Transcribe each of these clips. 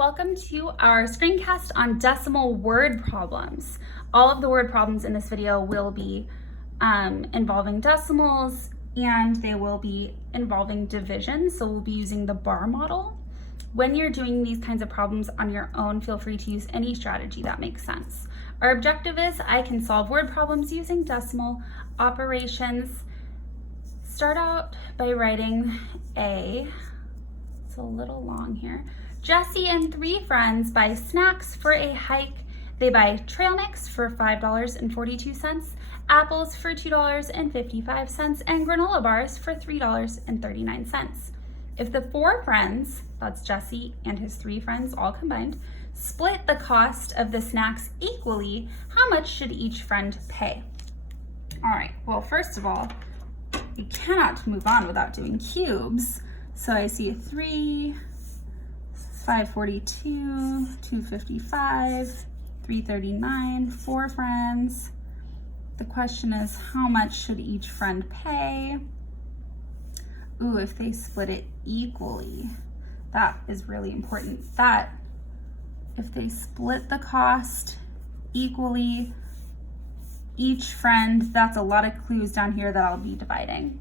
welcome to our screencast on decimal word problems. All of the word problems in this video will be involving decimals, and they will be involving division, so we'll be using the bar model. When you're doing these kinds of problems on your own, feel free to use any strategy that makes sense. Our objective is I can solve word problems using decimal operations. Start out by writing it's a little long here. Jesse and 3 friends buy snacks for a hike. They buy trail mix for $5.42, apples for $2.55, and granola bars for $3.39. If the 4 friends, that's Jesse and his 3 friends all combined, split the cost of the snacks equally, how much should each friend pay? All right, well, first of all, you cannot move on without doing cubes. So I see 3, 542, 255, 339, 4 friends. The question is, how much should each friend pay? Ooh, if they split it equally, that is really important. That if they split the cost equally, each friend, that's a lot of clues down here that I'll be dividing.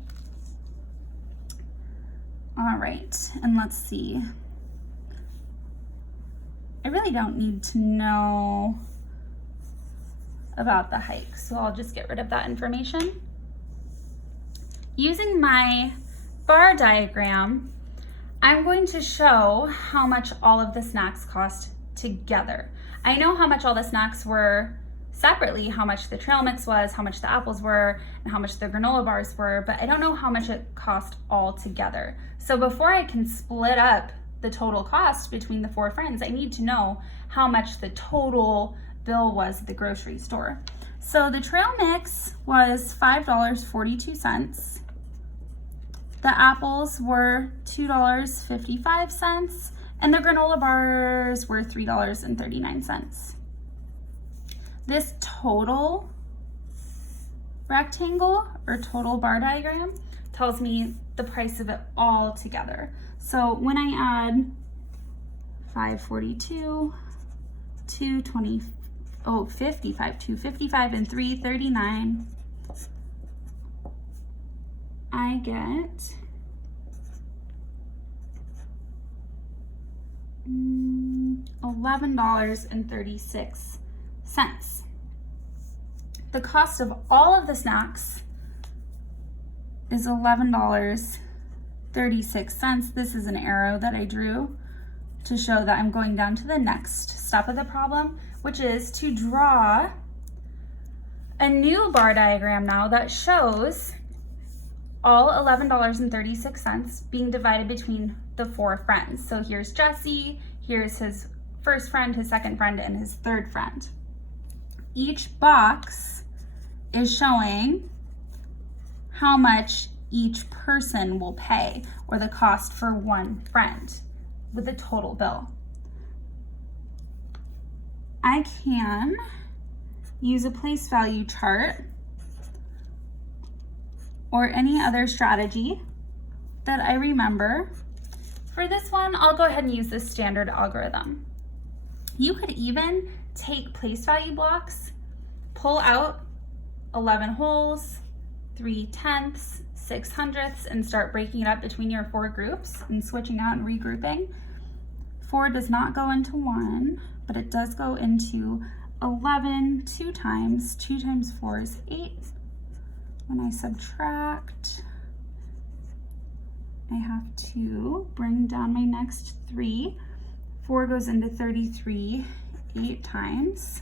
All right, and let's see. I really don't need to know about the hike, so I'll just get rid of that information. Using my bar diagram, I'm going to show how much all of the snacks cost together. I know how much all the snacks were separately, how much the trail mix was, how much the apples were, and how much the granola bars were, but I don't know how much it cost all together. So before I can split up the total cost between the 4 friends, I need to know how much the total bill was at the grocery store. So the trail mix was $5.42. The apples were $2.55, and the granola bars were $3.39. This total rectangle or total bar diagram tells me the price of it all together. So when I add 542, 255, and 339, I get $11.36. The cost of all of the snacks is $11.36. This is an arrow that I drew to show that I'm going down to the next step of the problem, which is to draw a new bar diagram now that shows all $11.36 being divided between the 4 friends. So here's Jesse, here's his first friend, his second friend, and his third friend. Each box is showing how much each person will pay, or the cost for one friend with the total bill. I can use a place value chart or any other strategy that I remember. For this one, I'll go ahead and use the standard algorithm. You could even take place value blocks, pull out 11 wholes, 3/10, 6/100, and start breaking it up between your 4 groups and switching out and regrouping. 4 does not go into 1, but it does go into 11 2 times. 2 times 4 is 8. When I subtract, I have to bring down my next 3. 4 goes into 33 8 times.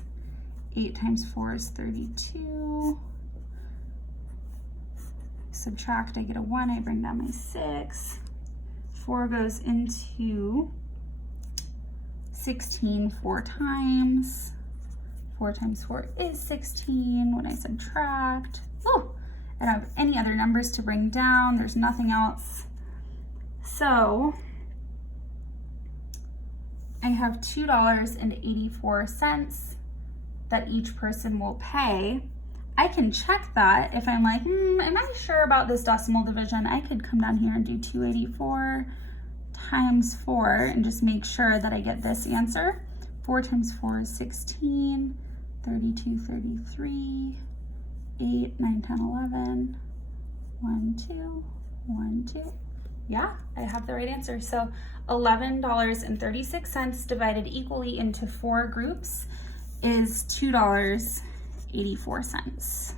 8 times 4 is 32. Subtract, I get a 1, I bring down my 6. 4 goes into 16 4 times. 4 times 4 is 16. When I subtract, I don't have any other numbers to bring down. There's nothing else. So I have $2.84 that each person will pay. I can check that if I'm like, am I sure about this decimal division? I could come down here and do 284 times 4 and just make sure that I get this answer. 4 times 4 is 16, 32, 33, 8, 9, 10, 11, 1, 2, 1, 2. Yeah, I have the right answer. So $11.36 divided equally into 4 groups is $2.84.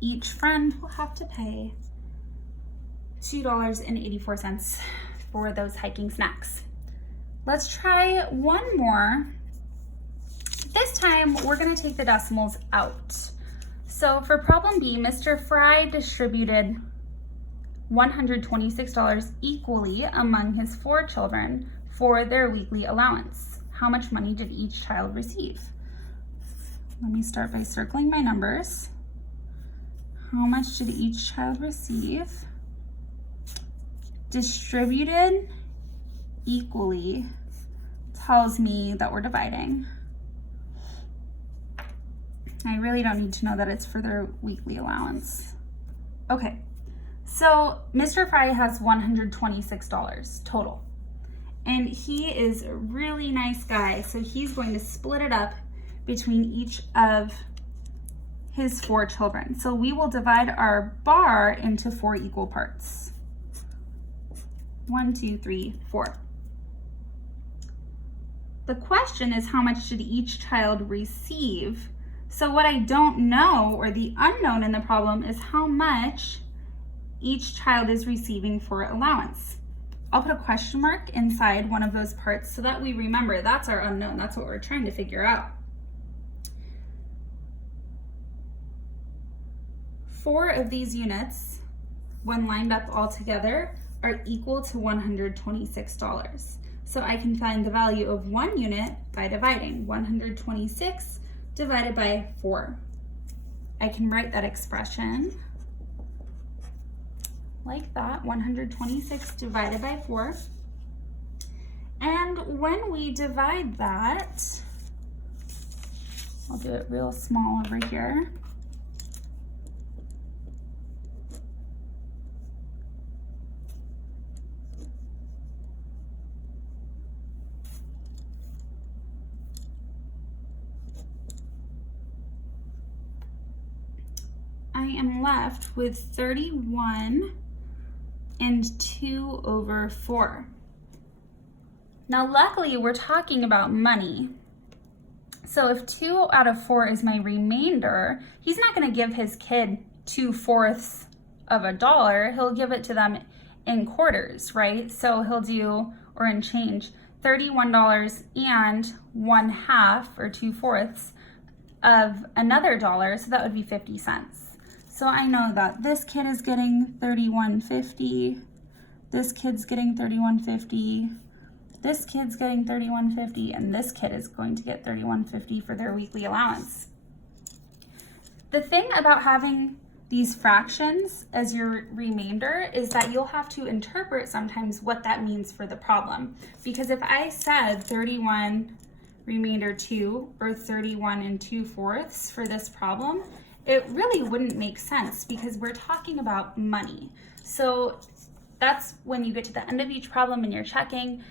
Each friend will have to pay $2.84 for those hiking snacks. Let's try one more. This time we're going to take the decimals out. So for problem B, Mr. Fry distributed $126 equally among his 4 children for their weekly allowance. How much money did each child receive? Let me start by circling my numbers. How much did each child receive? Distributed equally tells me that we're dividing. I really don't need to know that it's for their weekly allowance. Okay, so Mr. Fry has $126 total. And he is a really nice guy, so he's going to split it up between each of his 4 children. So we will divide our bar into 4 equal parts. 1, 2, 3, 4. The question is, how much should each child receive? So what I don't know, or the unknown in the problem, is how much each child is receiving for allowance. I'll put a question mark inside one of those parts so that we remember that's our unknown. That's what we're trying to figure out. 4 of these units, when lined up all together, are equal to $126. So I can find the value of 1 unit by dividing 126 divided by 4. I can write that expression like that, 126 divided by 4. And when we divide that, I'll do it real small over here. I am left with 31 and 2 over 4. Now, luckily, we're talking about money. So if 2 out of 4 is my remainder, he's not going to give his kid 2/4 of $1. He'll give it to them in quarters, right? So he'll do, or in change, $31 and 1/2 or 2/4 of another $1. So that would be 50 cents. So I know that this kid is getting $31.50, this kid's getting $31.50, this kid's getting $31.50, and this kid is going to get $31.50 for their weekly allowance. The thing about having these fractions as your remainder is that you'll have to interpret sometimes what that means for the problem. Because if I said 31 remainder 2 or 31 and 2/4 for this problem, it really wouldn't make sense because we're talking about money. So that's when you get to the end of each problem and you're checking,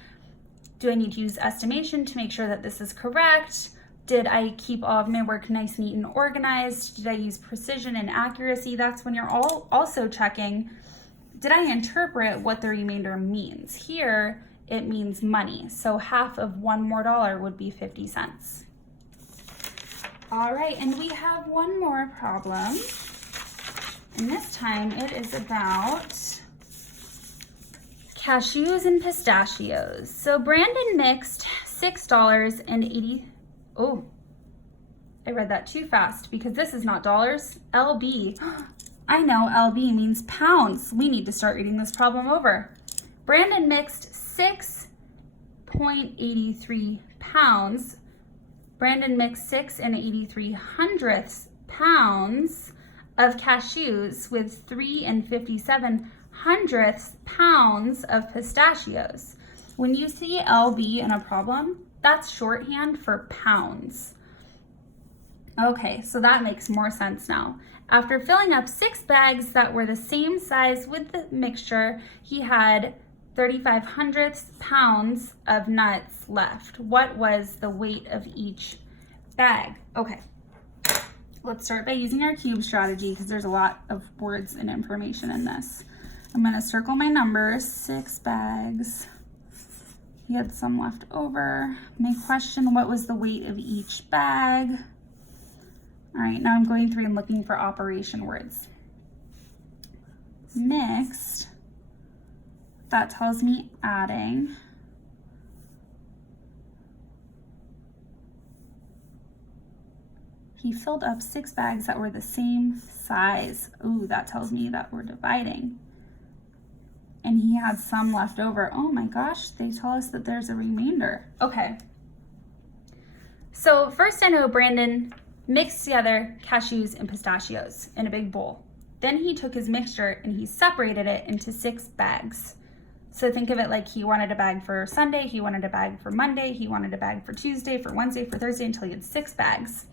do I need to use estimation to make sure that this is correct? Did I keep all of my work nice, neat, and organized? Did I use precision and accuracy? That's when you're also checking, did I interpret what the remainder means? Here, it means money. So half of $1 more would be 50 cents. All right, and we have one more problem. And this time it is about cashews and pistachios. So Brandon mixed $6.80. Oh, I read that too fast because this is not dollars. LB. I know LB means pounds. We need to start reading this problem over. Brandon mixed 6.83 pounds. Brandon mixed 6 83/100 pounds of cashews with 3 57/100 pounds of pistachios. When you see LB in a problem, that's shorthand for pounds. Okay, so that makes more sense now. After filling up 6 bags that were the same size with the mixture, he had 3,500 pounds of nuts left. What was the weight of each bag? Okay, let's start by using our cube strategy because there's a lot of words and information in this. I'm going to circle my numbers, 6 bags. He had some left over. My question, what was the weight of each bag? All right, now I'm going through and looking for operation words. Mixed, that tells me adding. He filled up 6 bags that were the same size. Ooh, that tells me that we're dividing. And he had some left over. Oh my gosh, they tell us that there's a remainder. Okay. So first I know Brandon mixed together cashews and pistachios in a big bowl. Then he took his mixture and he separated it into 6 bags. So think of it like he wanted a bag for Sunday, he wanted a bag for Monday, he wanted a bag for Tuesday, for Wednesday, for Thursday, until he had 6 bags.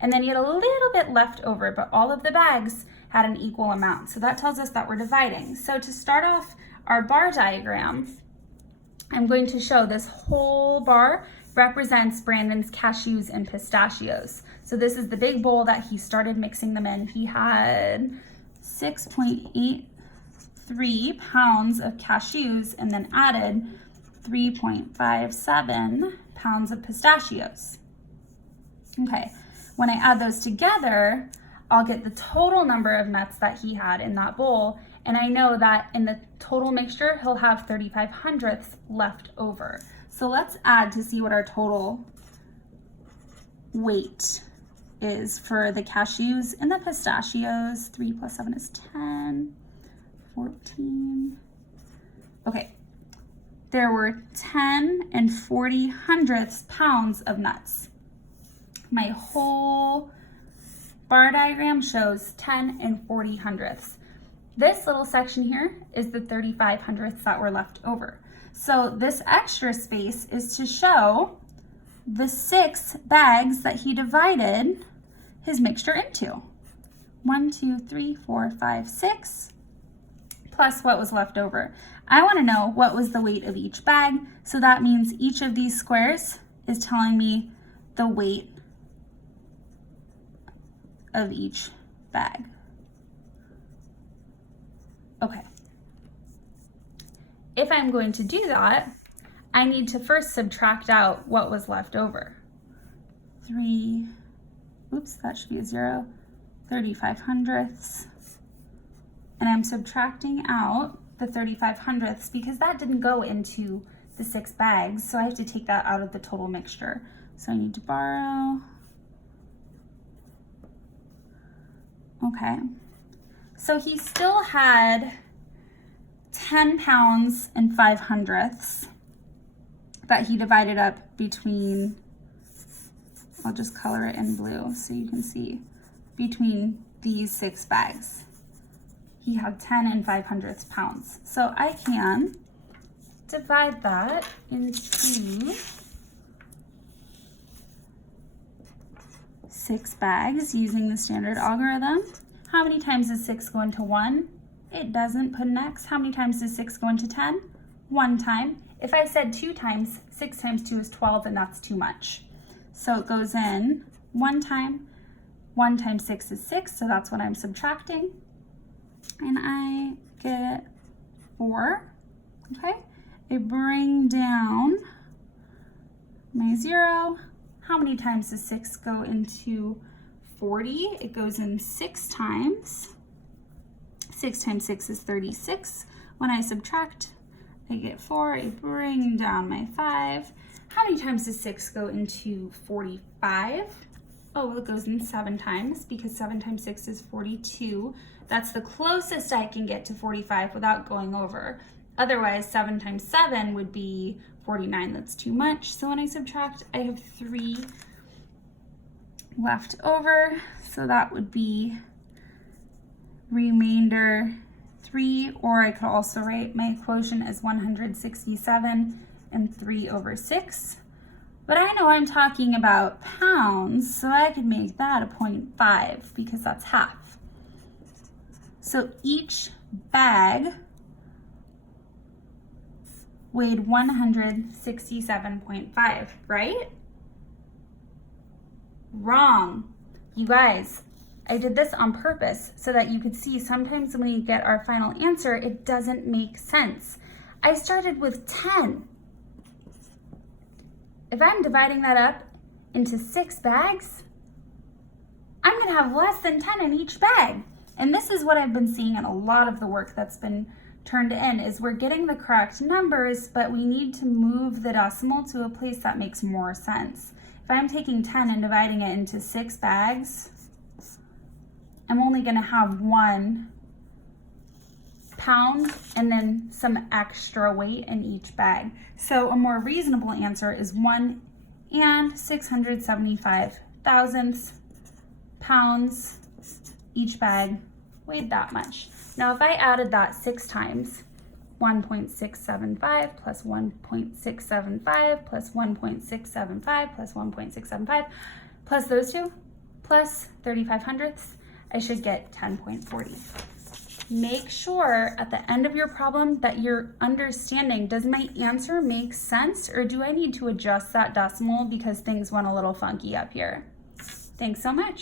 And then he had a little bit left over, but all of the bags had an equal amount. So that tells us that we're dividing. So to start off our bar diagram, I'm going to show this whole bar represents Brandon's cashews and pistachios. So this is the big bowl that he started mixing them in. He had 6.83 pounds of cashews and then added 3.57 pounds of pistachios. Okay, when I add those together, I'll get the total number of nuts that he had in that bowl, and I know that in the total mixture, he'll have 3,500 left over. So let's add to see what our total weight is for the cashews and the pistachios. 3 plus 7 is 10, 14. Okay, there were 10 and 40 hundredths pounds of nuts. My whole bar diagram shows 10 and 40 hundredths. This little section here is the 35 hundredths that were left over. So this extra space is to show the 6 bags that he divided his mixture into. 1, 2, 3, 4, 5, 6, plus what was left over. I want to know what was the weight of each bag, so that means each of these squares is telling me the weight of each bag. Okay. If I'm going to do that, I need to first subtract out what was left over. 3, oops, that should be a 0, 35 hundredths. And I'm subtracting out the 35 hundredths because that didn't go into the 6 bags, so I have to take that out of the total mixture. So I need to borrow. Okay, so he still had 10 pounds and 5 hundredths that he divided up between, I'll just color it in blue so you can see, between these 6 bags. He had 10 and 5 hundredths pounds. So I can divide that into 6 bags using the standard algorithm. How many times does 6 go into 1? It doesn't. Put an X. How many times does 6 go into 10? 1 time. If I said 2 times, 6 times 2 is 12, and that's too much. So it goes in 1 time. 1 times 6 is 6, so that's what I'm subtracting. And I get 4. Okay. I bring down my 0. How many times does 6 go into 40? It goes in 6 times. 6 times 6 is 36. When I subtract, I get 4. I bring down my 5. How many times does 6 go into 45? Oh, well, it goes in 7 times because 7 times 6 is 42. That's the closest I can get to 45 without going over. Otherwise, 7 times 7 would be 49. That's too much. So when I subtract, I have 3 left over. So that would be remainder 3, or I could also write my equation as 167 and 3 over 6. But I know I'm talking about pounds, so I could make that a 0.5 because that's half. So each bag weighed 167.5, right? Wrong. You guys, I did this on purpose so that you could see sometimes when we get our final answer, it doesn't make sense. I started with 10. If I'm dividing that up into 6 bags, I'm gonna have less than 10 in each bag. And this is what I've been seeing in a lot of the work that's been turned in, is we're getting the correct numbers, but we need to move the decimal to a place that makes more sense. If I'm taking 10 and dividing it into 6 bags, I'm only gonna have 1 pound and then some extra weight in each bag. So a more reasonable answer is 1 and 675 thousandths pounds. Each bag weighed that much. Now if I added that 6 times, 1.675 plus 1.675 plus 1.675 plus 1.675 plus those two plus 35 hundredths, I should get 10.40. Make sure at the end of your problem that you're understanding, does my answer make sense, or do I need to adjust that decimal because things went a little funky up here? Thanks so much.